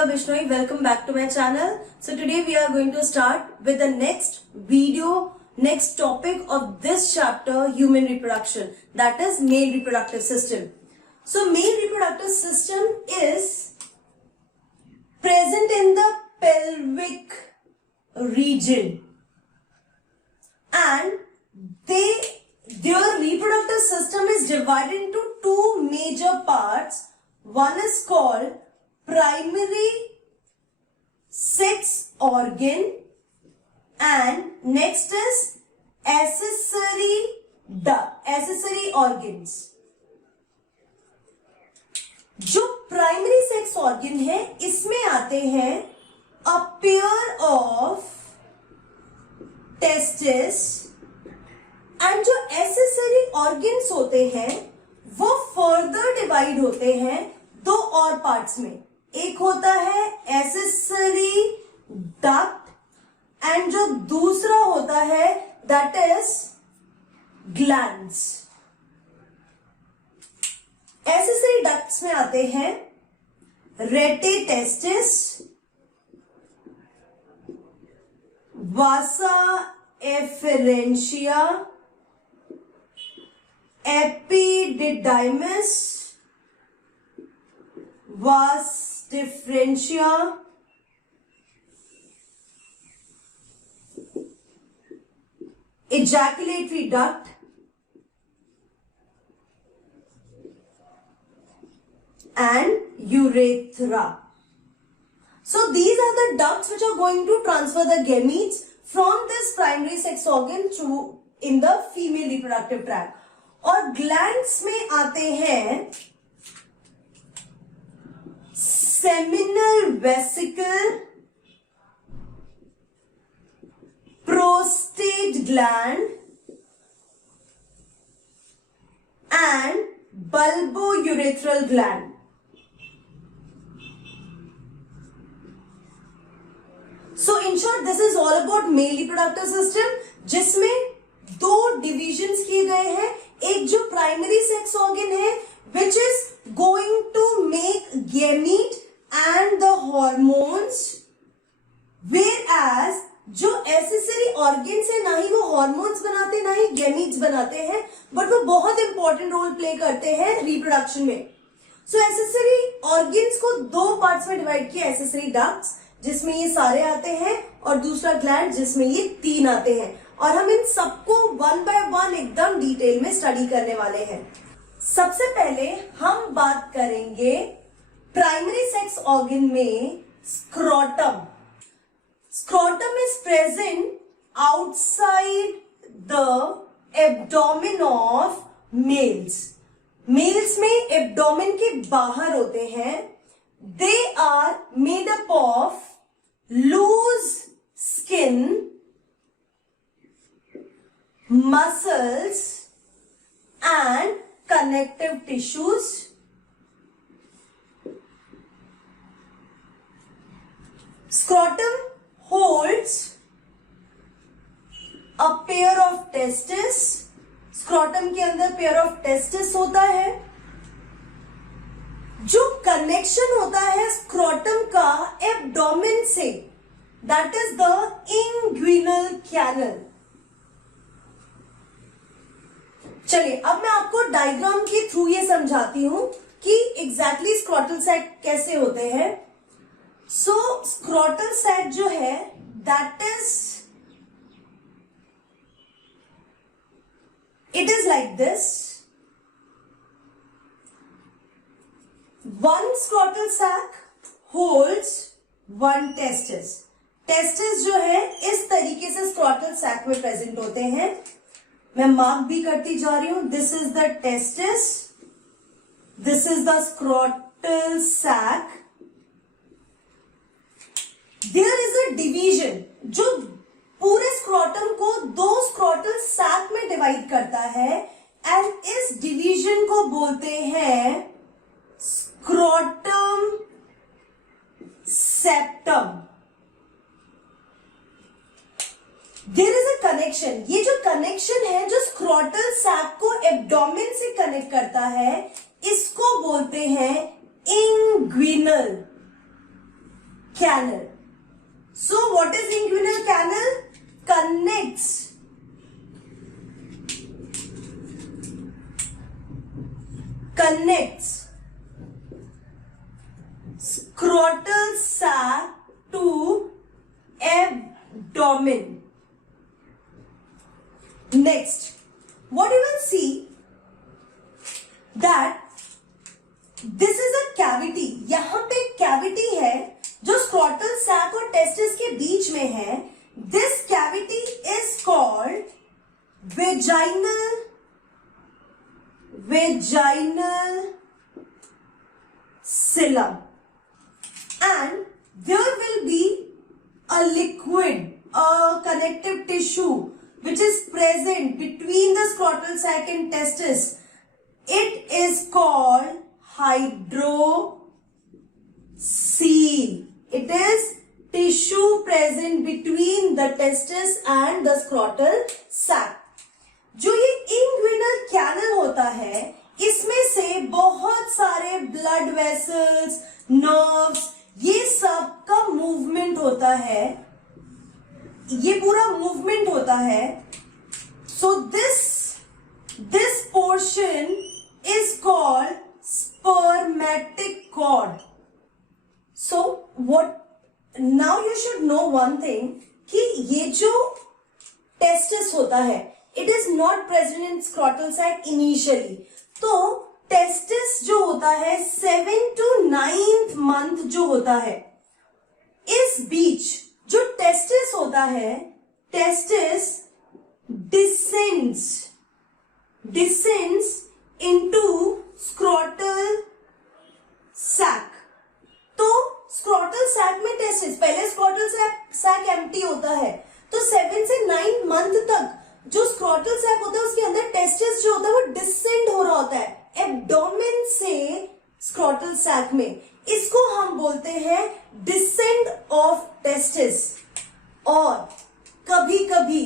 Geeta Bishnoi. Welcome back to my channel. So today we are going to start with the next video, next topic of this chapter, human reproduction. That is male reproductive system. So male reproductive system is present in the pelvic region, and their reproductive system is divided into two major parts. One is called primary sex organ and next is accessory organs. जो primary sex organ है इसमें आते हैं अ pair of testis, and जो accessory organs होते हैं वो further divide होते हैं दो और पार्ट्स में. एक होता है एसेसरी डक्ट एंड जो दूसरा होता है that is glands. Accessory ducts में आते हैं rete testis, vasa efferentia, epididymis, vas differentia, ejaculatory duct, and urethra. So these are the ducts which are going to transfer the gametes from this primary sex organ to in the female reproductive tract. और glands में आते हैं seminal vesicle, prostate gland and bulbourethral gland. So in short, this is all about male reproductive system, जिसमें दो divisions किए गए हैं. एक जो प्राइमरी सेक्स ऑर्गन है which is going to make gamete and the hormones, whereas जो accessory organs है ना ही वो हार्मोन्स बनाते ना ही गैमीट्स बनाते हैं, बट वो बहुत इंपॉर्टेंट रोल प्ले करते हैं रिप्रोडक्शन में. सो एसेसरी ऑर्गन्स को दो पार्ट्स में डिवाइड किया. एसेसरी डक्ट्स जिसमें ये सारे आते हैं और दूसरा ग्लैंड जिसमें ये तीन आते हैं, और हम इन सबको वन बाय वन एकदम डिटेल में स्टडी करने वाले हैं. सबसे पहले हम बात करेंगे प्राइमरी सेक्स ऑर्गन में scrotum. Scrotum is present outside the abdomen of males. Males में एब्डोमेन के बाहर होते हैं. They are made up of loose skin, muscles and connective tissues. Scrotum holds a pair of testes. Scrotum के अंदर pair of testes होता है. जो कनेक्शन होता है स्क्रोटम का एब्डोमेन से, that is the inguinal canal. चलिए अब मैं आपको डायग्राम के थ्रू ये समझाती हूं कि एग्जैक्टली स्क्रोटल सैक कैसे होते हैं. सो स्क्रोटल सैक जो है that is, it is like this. One scrotal sac holds one testis. Testis जो है इस तरीके से स्क्रोटल सैक में प्रेजेंट होते हैं. मैं मार्क भी करती जा रही हूं. This is the testis, this is the scrotal sac. There is a division जो पूरे स्क्रोटम को दो स्क्रोटल सैक में डिवाइड करता है, एंड इस डिवीजन को बोलते हैं scrotum septum. There is a connection. ये जो कनेक्शन है जो स्क्रोटल सैक को एब्डोमेन से कनेक्ट करता है, इसको बोलते हैं inguinal. canal. So what is inguinal canal? Connects scrotal sac to abdomen. Next, what you will see that this is a cavity. यहाँ पे cavity है जो scrotal sac और testis के बीच में है. This cavity is called vaginal cilium, and there will be a liquid, a connective tissue which is present between the scrotal sac and testis. It is called hydrocele. It is tissue present between the testis and the scrotal sac. जो ये inguinal canal होता है, इसमें से बहुत सारे blood vessels, nerves, ये सब का मूवमेंट होता है. ये पूरा मूवमेंट होता है. So this portion is called spermatic cord. So what now you should know one thing कि ये जो टेस्टिस होता है, it is not present in scrotal sac initially. तो टेस्टिस जो होता है 7 to 9th मंथ जो होता है, इस बीच जो टेस्टिस होता है, testis descends into scrotal sac. तो स्क्रॉटल सैक में टेस्टिस, पहले स्क्रॉटल सैक एम्प्टी होता है, तो 7 से 9 मंथ तक जो स्क्रॉटल सैक होता है उसके अंदर टेस्टिस जो होता है वो डिसेंड हो रहा होता है एब्डोमेन से स्क्रॉटल सैक में. इसको हम बोलते हैं डिसेंड ऑफ टेस्टिस. और कभी कभी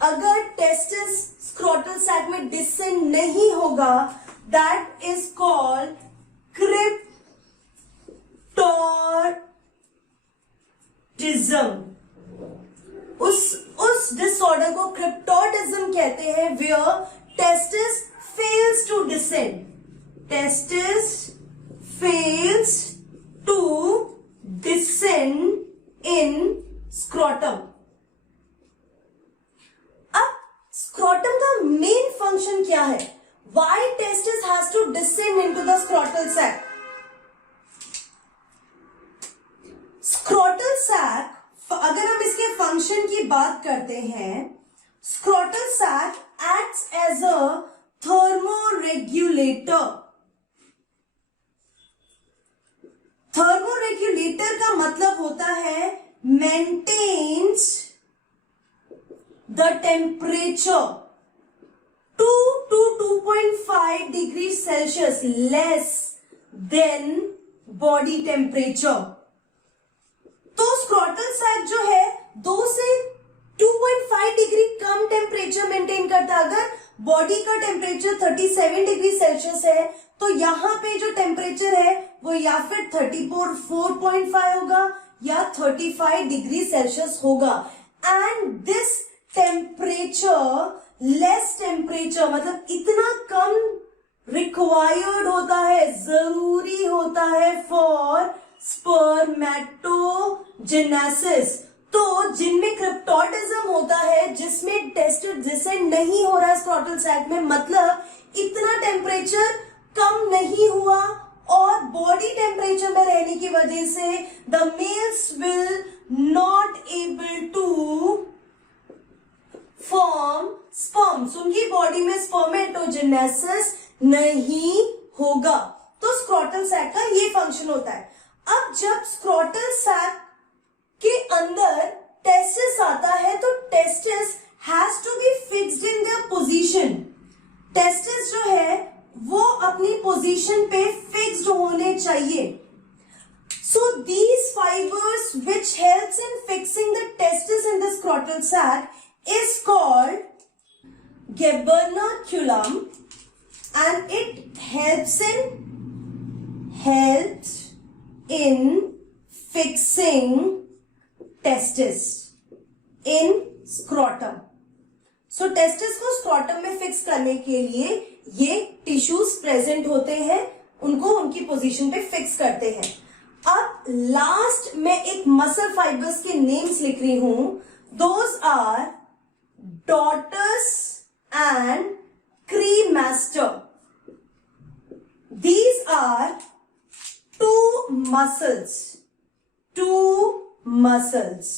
अगर टेस्टिस स्क्रॉटल सैक में डिसेंड नहीं होगा, दैट इज कॉल्ड क्रिप्टोटिज्म. उस डिसऑर्डर को क्रिप्टोटिज्म कहते हैं, where testis fails to descend. Testis fails to descend in scrotum. अब स्क्रॉटम का मेन फंक्शन क्या है? Why testis has to descend into the scrotal sac? Scrotal sac, अगर हम इसके फंक्शन की बात करते हैं, scrotal sac acts as a thermoregulator. Thermoregulator का मतलब होता है maintains the temperature 2 to 2.5 degree Celsius less than body temperature. तो स्क्रॉटल सैक जो है 2 से 2.5 डिग्री कम टेम्परेचर मेंटेन करता है. अगर बॉडी का टेम्परेचर 37 डिग्री सेल्सियस है, तो यहाँ पे जो टेम्परेचर है वो या फिर 34.5 होगा या 35 डिग्री सेल्सियस होगा. And this temperature, less temperature मतलब इतना कम रिक्वायर्ड होता है, जरूरी होता है फॉर स्पर्मेटोजेनेसिस. तो जिनमें क्रिप्टोटिज्म होता है, जिसमें टेस्टिस डिसेंड नहीं हो रहा है स्क्रॉटल सैक में, मतलब इतना टेम्परेचर कम नहीं हुआ और बॉडी टेम्परेचर में रहने की वजह से the males will not able to form sperms. उनकी बॉडी में स्पर्मेटोजेनेसिस नहीं होगा. तो स्क्रॉटल सैक का ये फंक्शन होता है. अब जब स्क्रॉटल सैक के अंदर टेस्टिस आता है, तो testis has to be fixed in their position. Testis जो है वो अपनी पोजीशन पे फिक्स्ड होने चाहिए. So these fibres which helps in fixing the testis in the scrotal sac is called gubernaculum, and it helps in fixing testis in scrotum. So testis को scrotum में fix करने के लिए ये टिश्यूज प्रेजेंट होते हैं, उनको उनकी पोजीशन पे फिक्स करते हैं. अब लास्ट में एक मसल फाइबर्स के नेम्स लिख रही हूं. Those are dartos and cremaster. These are two muscles.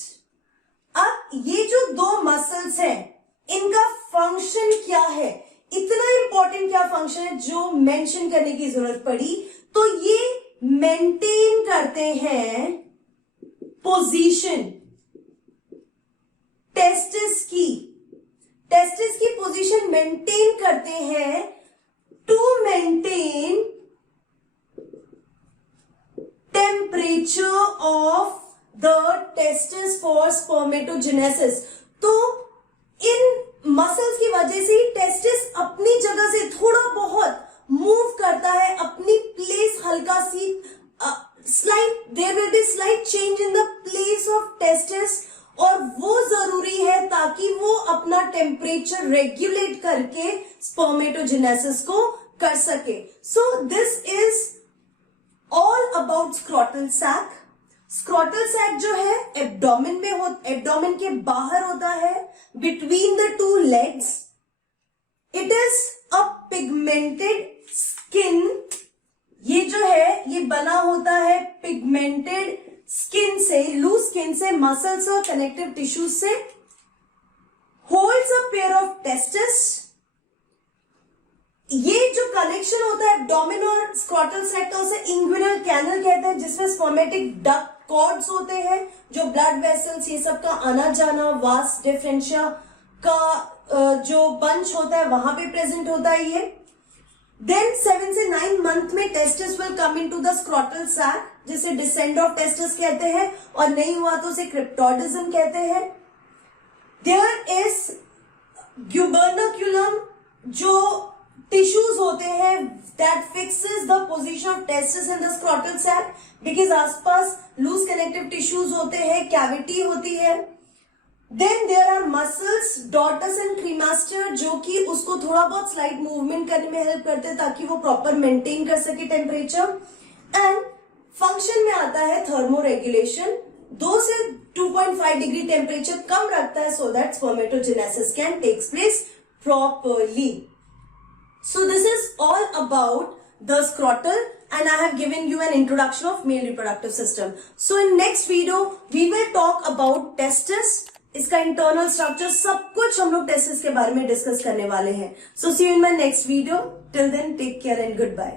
अब ये जो दो मसल्स हैं, इनका फंक्शन क्या है, इतना इंपॉर्टेंट क्या फंक्शन है जो मेंशन करने की जरूरत पड़ी. तो ये मेंटेन करते हैं पोजीशन टेस्टिस की पोजीशन मेंटेन करते हैं to maintain temperature of the testis for spermatogenesis. तो इन मसल्स की वजह से टेस्टिस अपनी जगह से थोड़ा बहुत मूव करता है, अपनी प्लेस हल्का सी there will be slight change in the place of testis, और वो जरूरी है ताकि वो अपना टेम्परेचर रेगुलेट करके स्पर्मेटोजेनेसिस को कर सके. So this is all about scrotal sac. Scrotal sac जो है एब्डोमेन के बाहर होता है, between the two legs. It is a pigmented skin. ये जो है ये बना होता है पिगमेंटेड स्किन से, लूज स्किन से, मसल्स और कनेक्टिव टिश्यूज से. Holds a pair of testis. ये जो कनेक्शन होता है एब्डोमेन और स्क्रॉटल सैक का, उसे इंग्विनल कैनल कहते हैं, जिसमें स्पर्मेटिक डक्ट कॉर्ड्स होते हैं जो ब्लड वेसल्स ये सब का आना जाना, वास डिफरेंशिया का जो बंच होता है वहां पे प्रेजेंट होता है ये. देन 7 से 9 मंथ में testis will come into the scrotal sac, जिसे डिसेंड ऑफ टेस्टिस कहते हैं, और नहीं हुआ तो उसे क्रिप्टोडिज्म कहते हैं. देयर इज ग्यूबर्नाक्यूलम, जो टिश्यूज होते हैं that fixes the position of testis in the scrotal sac, because आसपास लूज कनेक्टिव टिश्यूज होते हैं, कैविटी होती है. Then there are muscles dartos and cremaster, जो कि उसको थोड़ा बहुत स्लाइट मूवमेंट करने में हेल्प करते हैं ताकि वो प्रॉपर मेंटेन कर सके टेम्परेचर. एंड फंक्शन में आता है थर्मो रेगुलेशन. 2 से 2.5 डिग्री टेम्परेचर कम रखता है so that spermatogenesis can takes place properly. So this is all about the scrotal, and I have given you an introduction of male reproductive system. So in next video we will talk about testis, इसका internal structure, सब कुछ हम लोग testis के बारे में discuss करने वाले हैं. So see you in my next video. Till then, take care and goodbye.